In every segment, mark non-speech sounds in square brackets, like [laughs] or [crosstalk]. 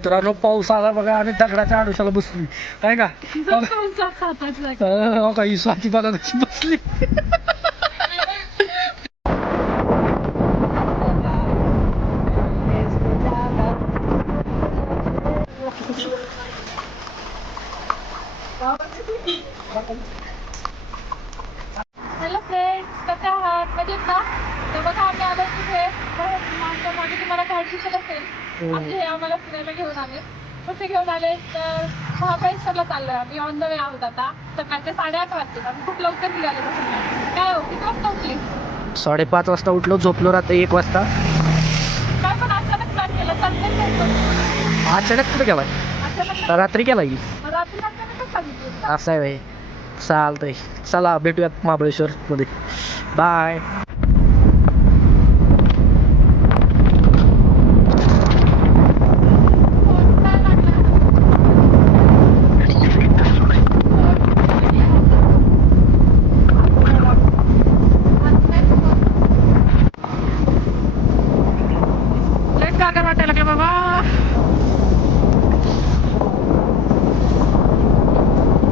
मित्रांनो पाऊस आला बघा आणि दगडाच्या आडोशाला बसली. काय का? हो का ही स्वाती बघा कशी बसली हॅलो फ्रेंड्स कसे आहात मजेत ना तर बघा आम्ही आलो तिथे बरं, आमच्या मागे तुम्हाला काय दिसत असेल आमचे हे आम्हाला फिरायला घेऊन आले. कुठे घेऊन आले तर महाबळेश्वरला चाललोय आम्ही ऑन द वे आहोत आता. सकाळचे साडेआठ वाजते आम्ही खूप लवकर निघाले तसं काय हो किती वाजता उठली? साडेपाच वाजता उठलो झोपलो रात्री एक वाजता. काय पण अचानक प्लॅन केला लवकर. अचानक कुठे गेलाय? रात्री केला की. मग रात्री अचानकच सांगितलं. असं आहे भाई चालतंय. चला भेटूयात महाबळेश्वर मध्ये बाय काय लागलं? लेट गाड्या वाटायला लागल्या बाबा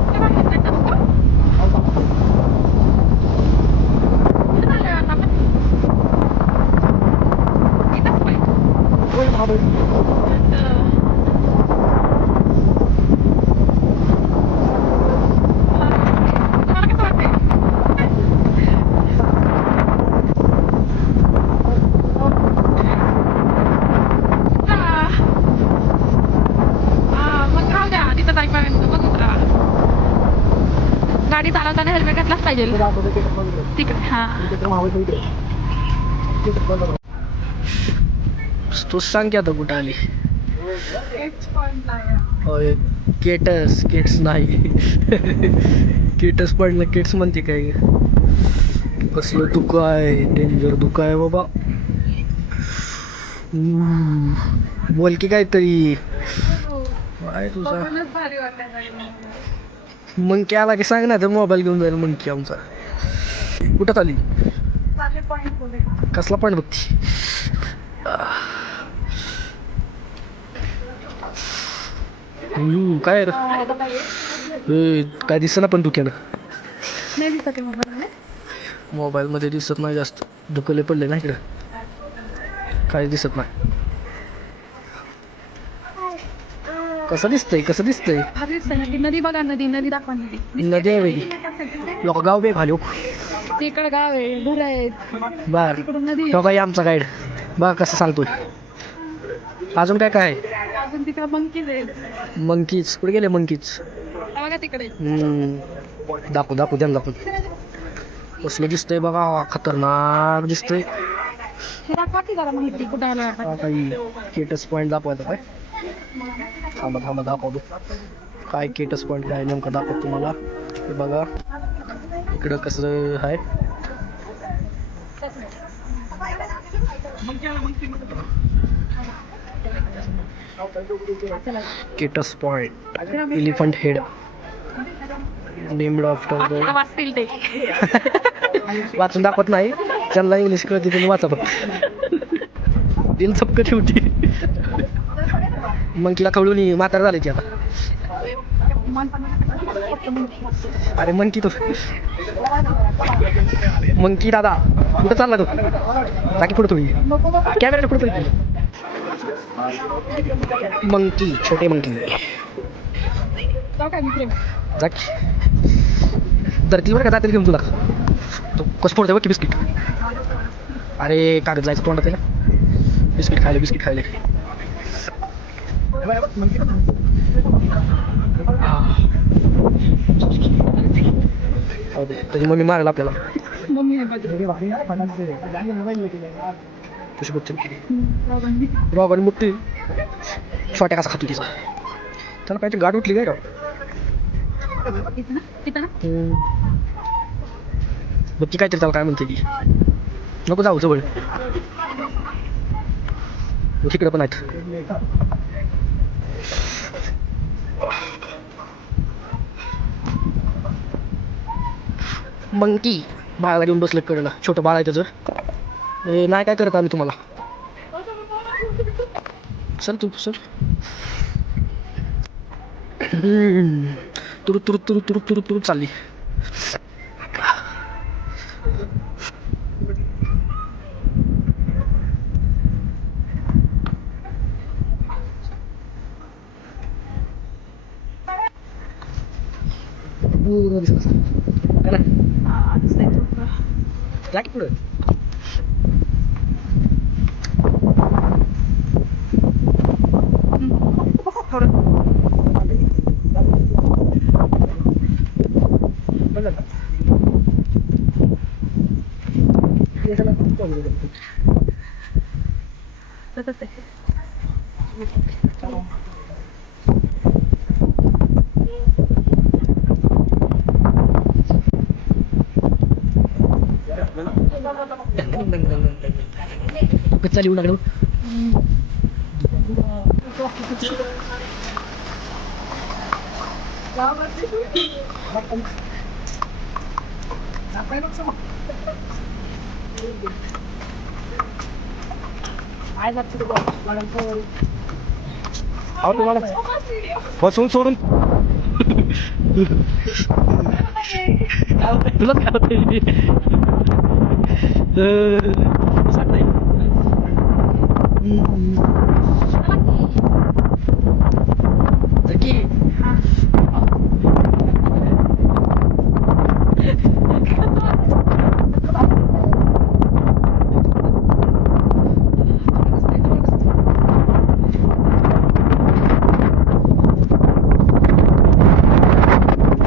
ते बघ, इथे टाकतो. कुठे चाललोय आता आपण? इथंच पाहिजे. तुम्हाला कसं वाटतंय? हा. हा, मग राहू द्या तिथं जाईपर्यंत मग उतरा गाडी चालवताना हेल्मेट घातलाच पाहिजे. तिकडे हा. तू सांग की आता कुठं आली. होय केटस केट्स नाही. केटस पडलं केट्स म्हणते काय कसलं धुकं आहे डेंजर धुकं आहे बाबा. हम्म. बोल की काहीतरी. काय तुझा? वाटलं मंकी आला की सांग ना तर मोबाईल घेऊन जाईल मंकी आमचा. कुठं चालली पॉईंट कसला पण बघती? हम्म, काय रे? ए, काय दिसत ना पण नाही दिसत आहे मोबाईल मोबाईलमध्ये दिसत नाही जास्त. धुकले पडले ना इकडं. काय दिसत नाही. कसं दिसतंय कसं दिसतंय? भारी दिसतंय नदी नदी बघा नदी नदी दाखवा नदी. नदी आहे वेगळी. लोक गाव बे खाली तिकडे गाव आहे घर आहेत. बर. तिकडून नदी आहे. तो काही आमचा गाईड बघा कसं सांगतोय अजून काय काय? अजून तिकडे मंकीज आहेत. मंकीज कुठे गेले मंकीज हा बघा तिकडे. हम्म, दाखव दाखव द्या ना दाखव. कसलं दिसतंय बघा खतरनाक दिसतंय. हे दाखवा की जरा माहिती कुठं आलं हा काही केटस पॉईंट दाखवायचा काय? थांबा थांबा दाखवतो. काय केटस पॉईंट काय नेमकं दाखवतो तुम्हाला. हे बघा. इकडं कसं आहे. Kate's point elephant head named after वाचून दाखवत नाही. ज्यांना इंग्लिश कळते त्यांनी वाचा फक्त. दिल चपक ठेवती मग तिला कळून म्हातारा झाले ती आता. अरे मंकी तो. मंकी दादा कुठं चालला तो? टाकी पुढे थोडी. कॅमेरा पुढे मंकी छोटे मंकी जाऊ बरं का जातील घेऊन तुला. तो कसं पडतंय बघ की बिस्किट. अरे कागद जायचं तोंडात त्याला बिस्किट खायले बिस्किट खायले. त्याची मम्मी आपल्याला. मम्मी आहे बाजूला कशी बघते बाबाने मोठी छोट्या कसा खातो तिचा. त्याला पाहिजे गाठ उठली काय का? काहीतरी त्याला काय म्हणते नको जाऊ जवळ. तिकडे पण आहेत. मंकी बाळाला घेऊन बसलं कडला. छोटं बाळ आहे त्याचं. ए नाही काय करत आम्ही तुम्हाला? चल तू चल. हम्म. तुरु तुरु तुरु तुरु तुरु तुरु चालली. पूर्ण दिसत असेल. है ना? जा की पुढं. बंद झालं. याच्याला खूप problem येतो. कधी चालली उन्हाकडं. अहो तुम्हाला बसून सोडून. तुला काय होतंय? अं, सांगताय. हम्म. जकी.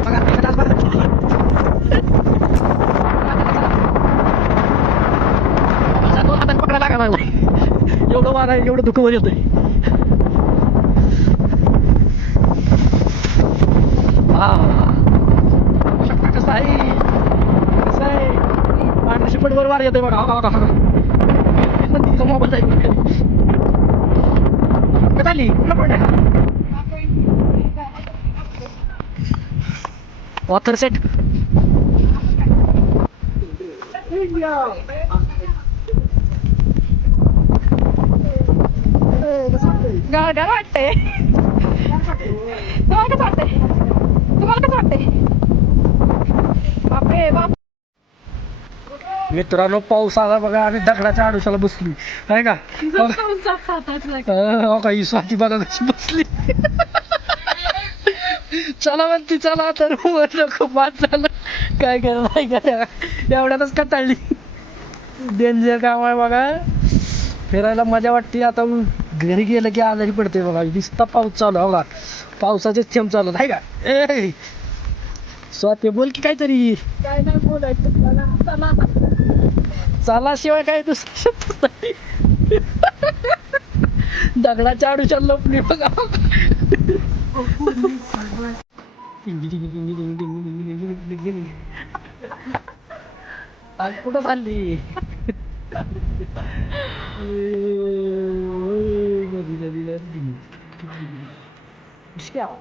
बघा, इकडे आज बघा. माझा दोन हाताने पकडायला लागा लागलाय. एवढं वारा आहे, एवढं दुःख वर हा. कसं आहे? कसं आहे वर वार येतोय बघा. हो, हो, हो. पण तिचा मोबाईल कुठं आहे? Water set. गार वाटते तुम्हाला कसं वाटतंय? तुम्हाला कसं वाटतंय? बापरे बाप. मित्रांनो पाऊस आला बघा आम्ही दगडाच्या आडुशाला बसली आहे का? हो का? स्वाती बघा कशी बसली. चला म्हणती चला तर म्हणलं खूप बाद झालं. काय केलं नाही का एवढ्यातच कटाळली. डेंजर काम आहे बघा. फिरायला मजा वाटते आता. घरी गेलं की आजारी पडते बघा. दिसता पाऊस चालू आहे बघा. पावसाचे थेंब चालू आहे का? ए स्वाती बोल की काहीतरी. काय नाही बोलायचं. चला शिवाय काय दुसरा शब्द नाही. दगडाच्या आडूच्या लपली बघा. आज कुठं चालली? [laughs] especial.